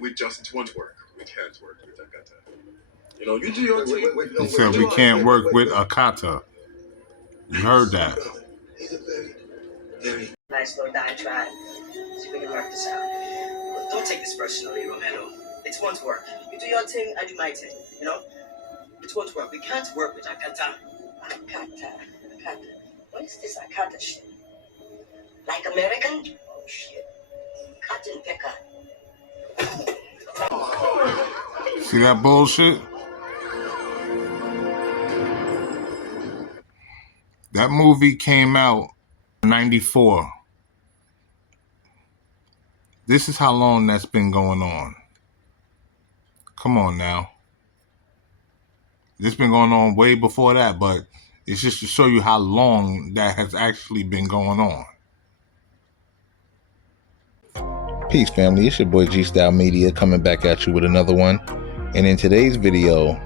with just, it won't work. We can't work with Akata. You know, you do your thing. He said we can't work with Akata. You heard that. He's a very nice little diatribe. See if we can work this out. Well, don't take this personally, Romero. It's one's work. You do your thing, I do my thing. You know? It's one's work. We can't work with Akata. Akata. What is this Akata shit? Like American? Oh shit. Cotton picker. See that bullshit? That movie came out in 94. This is how long that's been going on. Come on now. This been going on way before that, but it's just to show you how long that has actually been going on. Peace, family. It's your boy G-Style Media coming back at you with another one. And in today's video,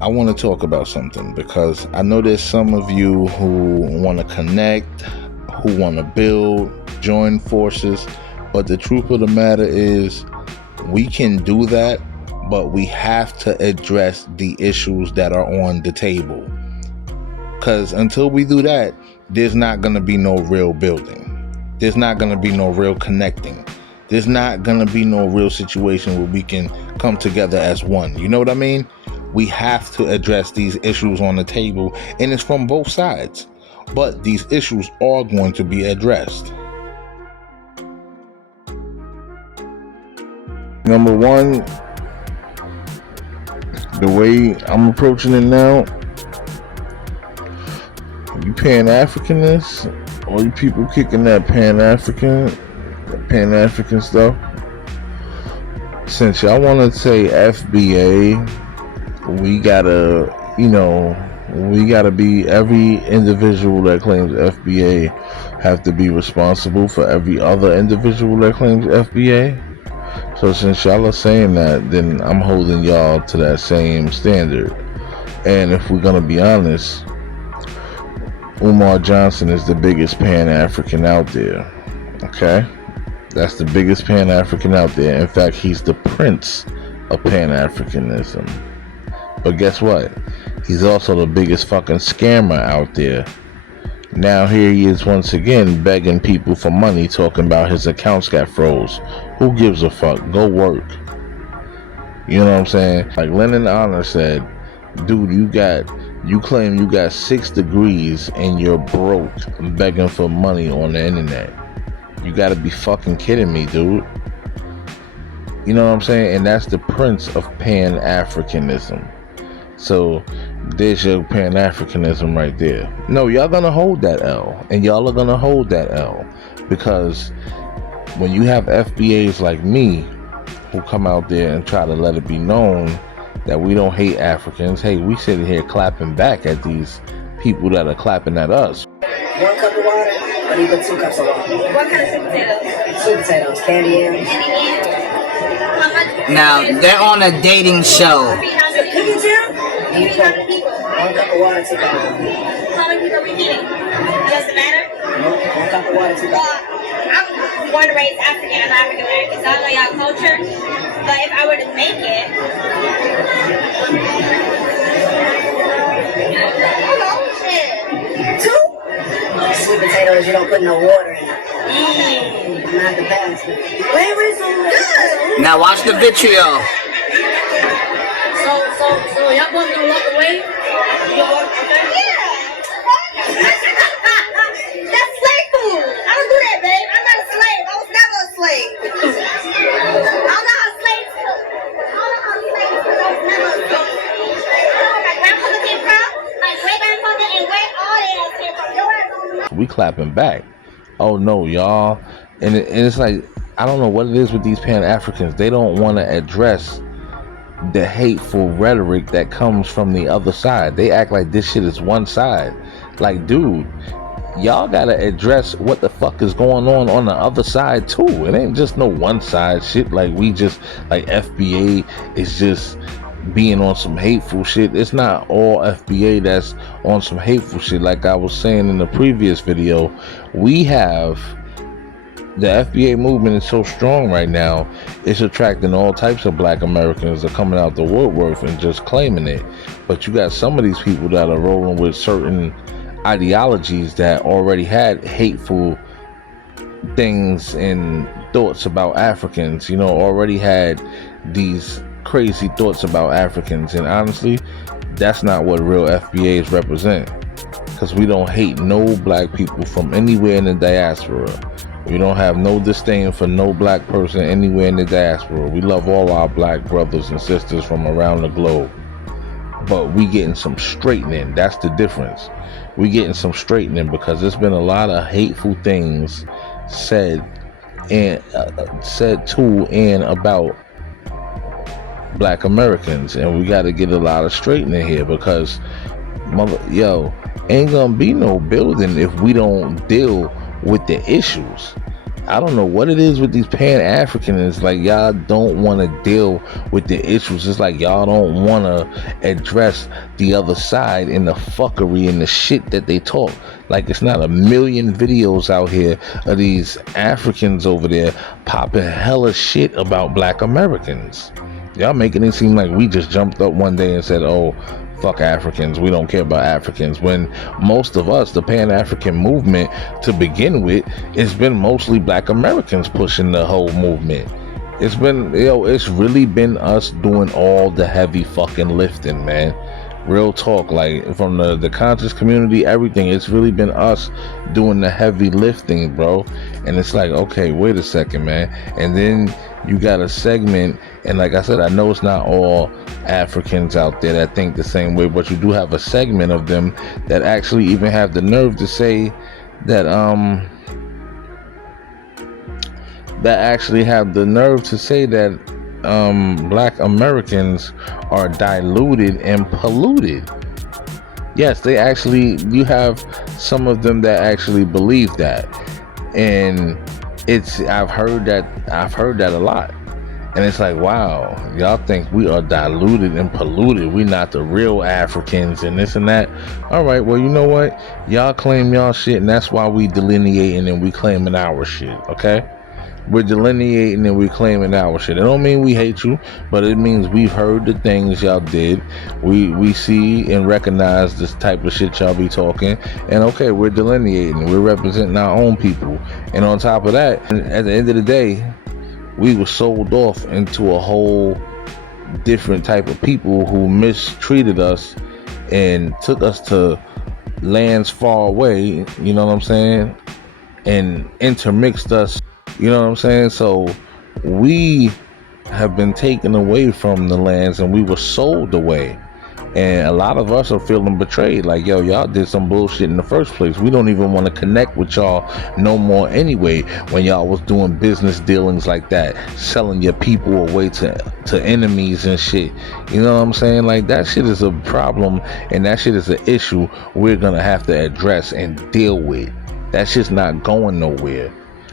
I want to talk about something because I know there's some of you who want to connect, who want to build, join forces. But the truth of the matter is we can do that, but we have to address the issues that are on the table. Because until we do that, there's not going to be no real building. There's not going to be no real connecting. There's not going to be no real situation where we can come together as one. You know what I mean? We have to address these issues on the table, and it's from both sides. But these issues are going to be addressed. Number one, the way I'm approaching it now, you Pan-Africanists, all you people kicking that Pan-African stuff, since y'all want to say FBA, we gotta be, every individual that claims FBA have to be responsible for every other individual that claims FBA. So since y'all are saying that, then I'm holding y'all to that same standard. And if we're gonna be honest, Umar Johnson is the biggest Pan-African out there. Okay? That's the biggest Pan-African out there. In fact, he's the prince of Pan-Africanism. But guess what? He's also the biggest fucking scammer out there. Now here he is once again begging people for money, talking about his accounts got froze. Who gives a fuck? Go work. You know what I'm saying? Like Lennon Honor said, dude, you claim you got 6 degrees and you're broke begging for money on the internet. You gotta be fucking kidding me, dude. You know what I'm saying? And that's the prince of Pan-Africanism. So there's your Pan-Africanism right there. No, y'all gonna hold that L. And y'all are gonna hold that L. Because when you have FBAs like me who come out there and try to let it be known that we don't hate Africans, hey, we sitting here clapping back at these people that are clapping at us. 1 cup of water, or do you put 2 cups of water? What kind of sweet potatoes? Sweet potatoes, candy yams. Now, they're on a dating show. Cookies here? Do you put 1 cup of water, 2 cups of water? How many people are we feeding? Does it matter? No, 1 cup of water, 2 cups. I'm born and raised African. I'm African American, so I know y'all culture. But if I were to make it, shit. 2 sweet potatoes, you don't put no water in it. I'm gonna have to pass. Where is it? Now watch the vitriol. So y'all both gonna walk away? You gonna walk away? Yeah. That's slave food. I don't do that, babe. I'm not a slave. I was never a slave. I don't know how slaves feel. I was never a slave. My grandfather came from, my great grandfather, and where all they ass came from. Your ass don't know. We clapping back. Oh no, y'all. And it's like, I don't know what it is with these Pan-Africans. They don't want to address the hateful rhetoric that comes from the other side. They act like this shit is one side. Like, dude, y'all gotta address what the fuck is going on the other side too. It ain't just no one side shit. Like, we just, like, FBA is just being on some hateful shit. It's not all FBA that's on some hateful shit. Like I was saying in the previous video, we have the FBA movement is so strong right now, it's attracting all types of black Americans that are coming out the woodwork and just claiming it. But you got some of these people that are rolling with certain ideologies that already had hateful things and thoughts about Africans, you know, already had these crazy thoughts about Africans. And honestly, that's not what real FBAs represent, because we don't hate no black people from anywhere in the diaspora. We don't have no disdain for no black person anywhere in the diaspora. We love all our black brothers and sisters from around the globe. But we getting some straightening. That's the difference. We getting some straightening because there's been a lot of hateful things said to and about black Americans, and we got to get a lot of straightening here, because ain't gonna be no building if we don't deal with the issues. I don't know what it is with these Pan Africanists. Like, y'all don't want to deal with the issues. It's like y'all don't want to address the other side and the fuckery and the shit that they talk. Like, it's not a million videos out here of these Africans over there popping hella shit about black Americans. Y'all making it seem like we just jumped up one day and said, oh, fuck Africans, we don't care about Africans, when most of us, the Pan-African movement to begin with, it's been mostly black Americans pushing the whole movement. It's been, it's really been us doing all the heavy fucking lifting, man. Real talk, like from the conscious community, everything, it's really been us doing the heavy lifting, bro. And it's like, okay, wait a second, man. And then you got a segment, and like I said, I know it's not all Africans out there that think the same way, but you do have a segment of them that actually even have the nerve to say that black Americans are diluted and polluted. Yes, you have some of them that actually believe that, and I've heard that a lot. And it's like, wow, y'all think we are diluted and polluted. We not the real Africans and this and that. All right, well, you know what? Y'all claim y'all shit, and that's why we delineating and we claiming our shit, okay? We're delineating and we're claiming our shit. It don't mean we hate you, but it means we've heard the things y'all did. We see and recognize this type of shit y'all be talking. And okay, we're delineating. We're representing our own people. And on top of that, at the end of the day, we were sold off into a whole different type of people who mistreated us and took us to lands far away, you know what I'm saying? And intermixed us, you know what I'm saying? So we have been taken away from the lands and we were sold away. And a lot of us are feeling betrayed. Like, yo, y'all did some bullshit in the first place. We don't even want to connect with y'all no more anyway, when y'all was doing business dealings like that, selling your people away to enemies and shit. You know what I'm saying? Like, that shit is a problem, and that shit is an issue we're gonna have to address and deal with. That shit's not going nowhere.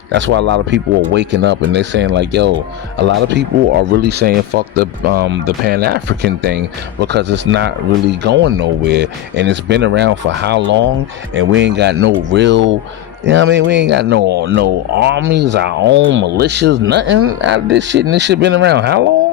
That's why a lot of people are waking up and they're saying, like, yo, a lot of people are really saying fuck the Pan-African thing, because it's not really going nowhere, and it's been around for how long, and we ain't got no real, you know what I mean, we ain't got no armies, our own militias, nothing out of this shit, and this shit been around how long?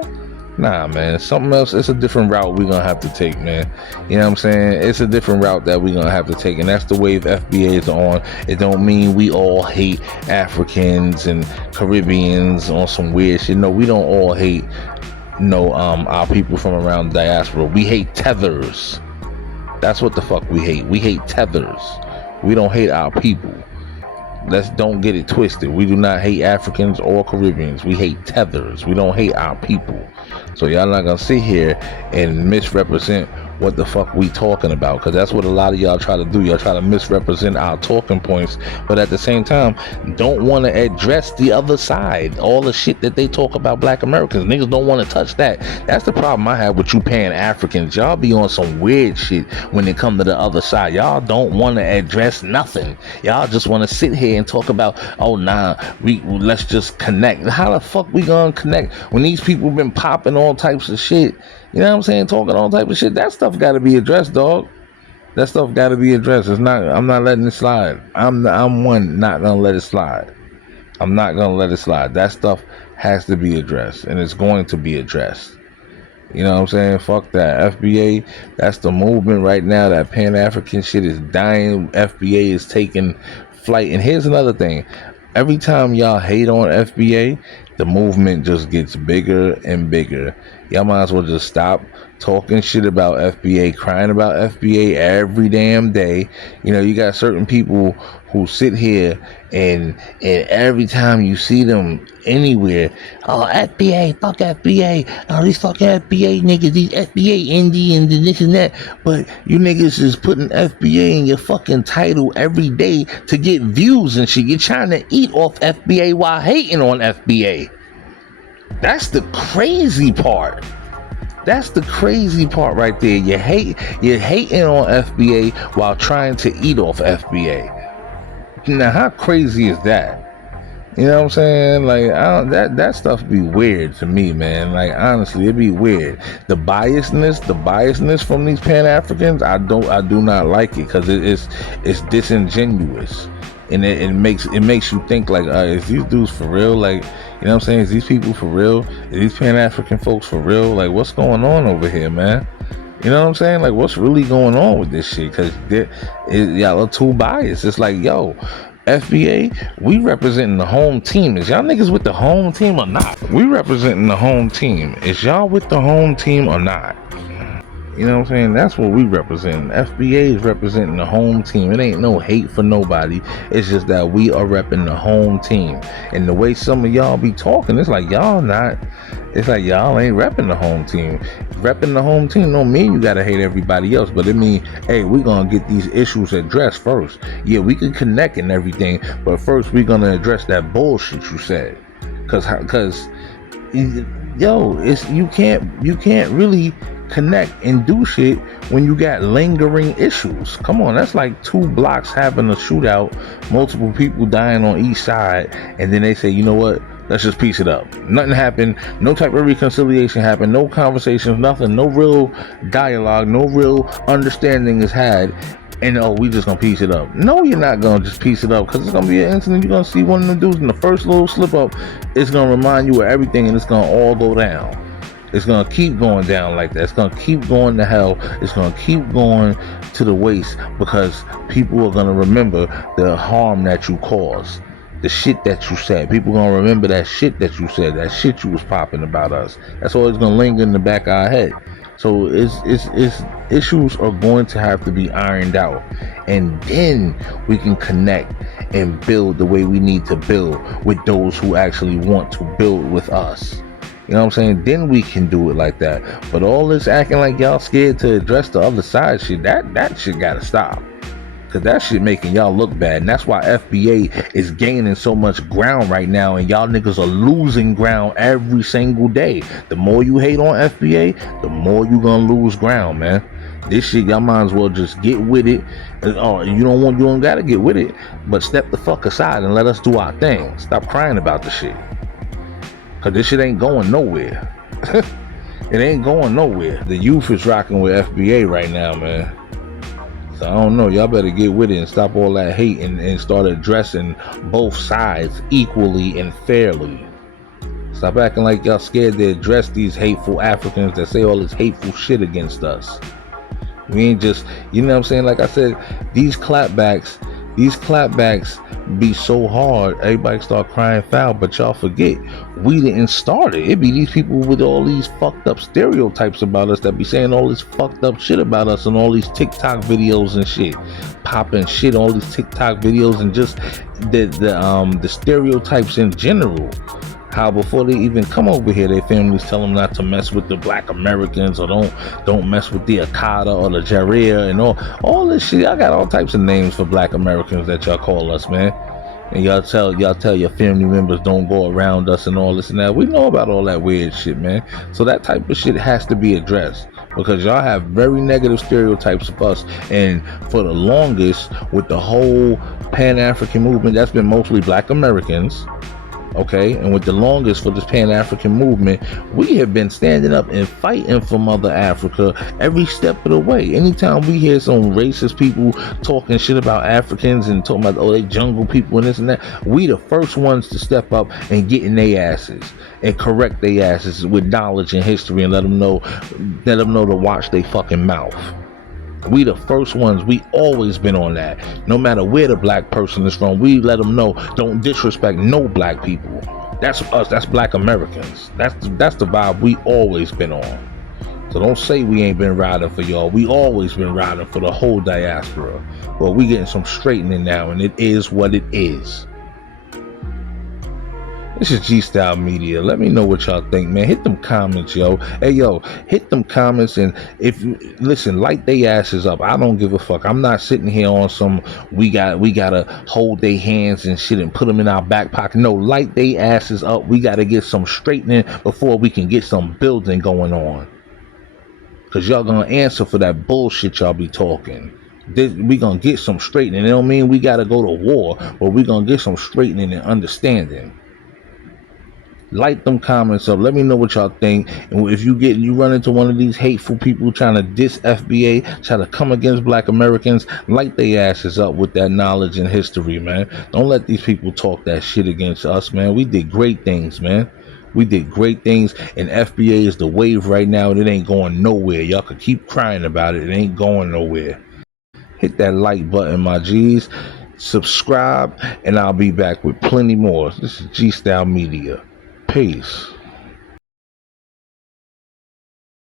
Nah, man, something else. It's a different route we're gonna have to take, man. You know what I'm saying? It's a different route that we're gonna have to take, and that's the wave FBA is on. It don't mean we all hate Africans and Caribbeans on some weird shit. No, we don't all hate our people from around the diaspora. We hate tethers. That's what the fuck we hate. We hate tethers. We don't hate our people. Don't get it twisted. We do not hate Africans or Caribbeans. We hate tethers. We don't hate our people. So y'all not gonna sit here and misrepresent what the fuck we talking about, because that's what a lot of y'all try to do. Y'all try to misrepresent our talking points, but at the same time don't want to address the other side, all the shit that they talk about black Americans. Niggas don't want to touch that. That's the problem I have with you Pan-Africans. Y'all be on some weird shit when it come to the other side. Y'all don't want to address nothing. Y'all just want to sit here and talk about, oh nah, let's just connect. How the fuck we gonna connect when these people been popping all types of shit? You know what I'm saying? Talking all type of shit. That stuff got to be addressed, dog. That stuff got to be addressed. I'm not letting it slide. I'm not gonna let it slide. I'm not gonna let it slide. That stuff has to be addressed, and it's going to be addressed. You know what I'm saying? Fuck that. FBA, that's the movement right now. That Pan African shit is dying. FBA is taking flight. And here's another thing. Every time y'all hate on FBA, the movement just gets bigger and bigger. Y'all might as well just stop talking shit about FBA, crying about FBA every damn day. You know, you got certain people who sit here and every time you see them anywhere, oh, FBA, fuck FBA, oh, these fucking FBA niggas, these FBA Indians and this and that. But you niggas is putting FBA in your fucking title every day to get views and shit. You're trying to eat off FBA while hating on FBA. That's the crazy part. That's the crazy part right there. You're hating on FBA while trying to eat off FBA. Now, how crazy is that? You know what I'm saying? Like, that stuff be weird to me, man. Like, honestly, it'd be weird. The biasness from these Pan Africans, I do not like it because it's disingenuous, and it makes you think like, is these dudes for real? Like, you know what I'm saying? Is these people for real? Is these Pan African folks for real? Like, what's going on over here, man? You know what I'm saying? Like, what's really going on with this shit? Because y'all are too biased. It's like, yo, FBA, we representing the home team. Is y'all niggas with the home team or not? We representing the home team. Is y'all with the home team or not? You know what I'm saying? That's what we represent. FBA is representing the home team. It ain't no hate for nobody. It's just that we are repping the home team. And the way some of y'all be talking, it's like y'all not. It's like y'all ain't repping the home team. Repping the home team don't mean you gotta hate everybody else, but it mean, hey, we gonna get these issues addressed first. Yeah, we can connect and everything, but first we gonna address that bullshit you said. Cause yo, you can't really connect and do shit when you got lingering issues. Come on, that's like 2 blocks having a shootout, multiple people dying on each side, and then they say, you know what, let's just piece it up. Nothing happened, no type of reconciliation happened, no conversations, nothing, no real dialogue, no real understanding is had, and we just gonna piece it up. No, you're not gonna just piece it up, because it's gonna be an incident. You're gonna see one of the dudes in the first little slip up, it's gonna remind you of everything, and it's gonna all go down. It's going to keep going down like that. It's going to keep going to hell. It's going to keep going to the waste, because people are going to remember the harm that you caused, the shit that you said. People are going to remember that shit that you said, that shit you was popping about us. That's always going to linger in the back of our head. So it's issues are going to have to be ironed out, and then we can connect and build the way we need to build with those who actually want to build with us. You know what I'm saying? Then we can do it like that. But all this acting like y'all scared to address the other side shit, that shit gotta stop. Cause that shit making y'all look bad. And that's why FBA is gaining so much ground right now, and y'all niggas are losing ground every single day. The more you hate on FBA, the more you gonna lose ground, man. This shit, y'all might as well just get with it. Oh, you don't gotta get with it, but step the fuck aside and let us do our thing. Stop crying about the shit. Cause this shit ain't going nowhere. It ain't going nowhere. The youth is rocking with FBA right now, man. So I don't know. Y'all better get with it and stop all that hate and start addressing both sides equally and fairly. Stop acting like y'all scared to address these hateful Africans that say all this hateful shit against us. We ain't just, you know what I'm saying? Like I said, these clapbacks be so hard, everybody start crying foul, but y'all forget, we didn't start it. It be these people with all these fucked up stereotypes about us that be saying all this fucked up shit about us and all these TikTok videos and shit, popping shit, all these TikTok videos, and just the stereotypes in general. How before they even come over here, their families tell them not to mess with the Black Americans, or don't mess with the Akata or the Jaria and all this shit. Y'all got all types of names for Black Americans that y'all call us, man. And y'all tell your family members don't go around us and all this and that. We know about all that weird shit, man. So that type of shit has to be addressed, because y'all have very negative stereotypes of us. And for the longest, with the whole Pan African movement, that's been mostly Black Americans. Okay, and with the longest for this Pan-African movement, we have been standing up and fighting for Mother Africa every step of the way. Anytime we hear some racist people talking shit about Africans and talking about, oh, they jungle people and this and that, we the first ones to step up and get in their asses and correct their asses with knowledge and history and let them know to watch their fucking mouth. We the first ones. We always been on that. No matter where the black person is from, we let them know, don't disrespect no black people. That's us. That's black Americans. That's the vibe we always been on. So don't say we ain't been riding for y'all. We always been riding for the whole diaspora. But we getting some straightening now, and it is what it is. This is G-Style Media. Let me know what y'all think, man. Hit them comments, yo. Hey, yo, hit them comments, and listen, light they asses up. I don't give a fuck. I'm not sitting here on some we gotta hold their hands and shit and put them in our back pocket. No, light they asses up. We gotta get some straightening before we can get some building going on. Cause y'all gonna answer for that bullshit y'all be talking. We gonna get some straightening. It don't mean we gotta go to war, but we gonna get some straightening and understanding. Light them comments up. Let me know what y'all think. And if you run into one of these hateful people trying to diss FBA, try to come against black Americans, light their asses up with that knowledge and history, man. Don't let these people talk that shit against us, man. We did great things, man. We did great things, and FBA is the wave right now, and it ain't going nowhere. Y'all could keep crying about it. It ain't going nowhere. Hit that like button, my G's. Subscribe, and I'll be back with plenty more. This is G-Style Media. Peace.